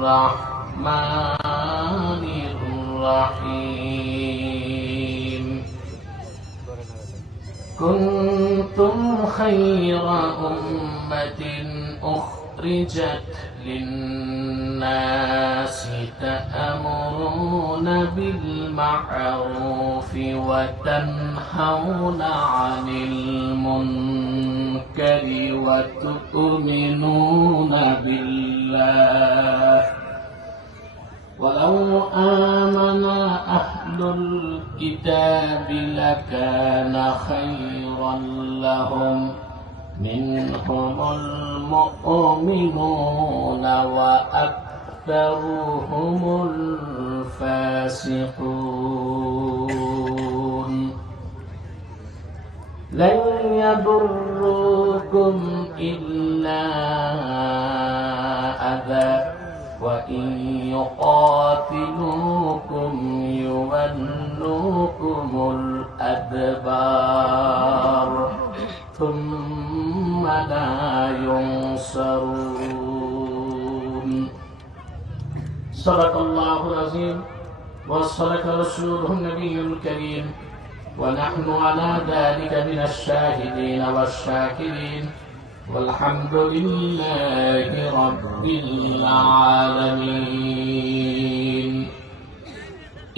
الرحمن الرحيم. كنتم خير أمة أخرجت للناس تأمرون بالمعروف وتنهون عن المنكر وتؤمنون بالله. ولو آمن أهل الكتاب لكان خيرا لهم. منهم المؤمنون وأكثرهم الفاسقون. لن يضروكم إلا وإن يقاتلوكم يولوكم الأدبار ثم لا ينصرون. صدق الله العظيم وصدق رسوله النبي الكريم ونحن على ذلك من الشاهدين والشاكرين والحمد لله رب العالمين.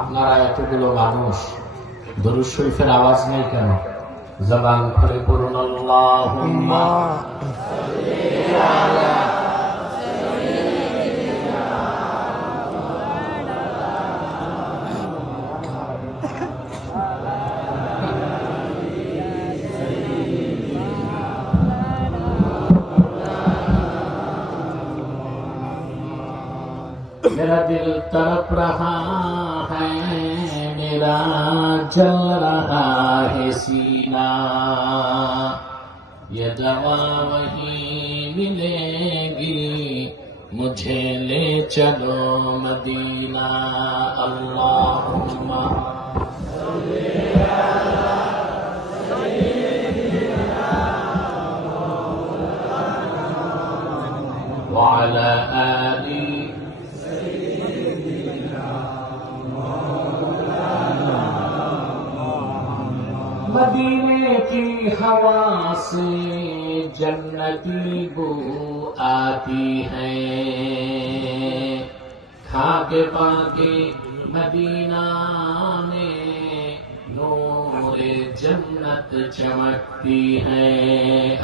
আপনারা এতগুলো মানুষ। দরুদ শরীফের আওয়াজ নেই কেন? জবান করে পড়ুন আল্লাহুম্মা। मेरा दिल तड़प रहा है मेरा जल रहा है सीना ये दवा वही मिलेगी मुझे ले चलो मदीना अल्लाहुम्मा وعلى آله مدینے کی ہوا سے جنتی بو آتی ہے کھا کے پا مدینہ میں نور جنت چمکتی ہے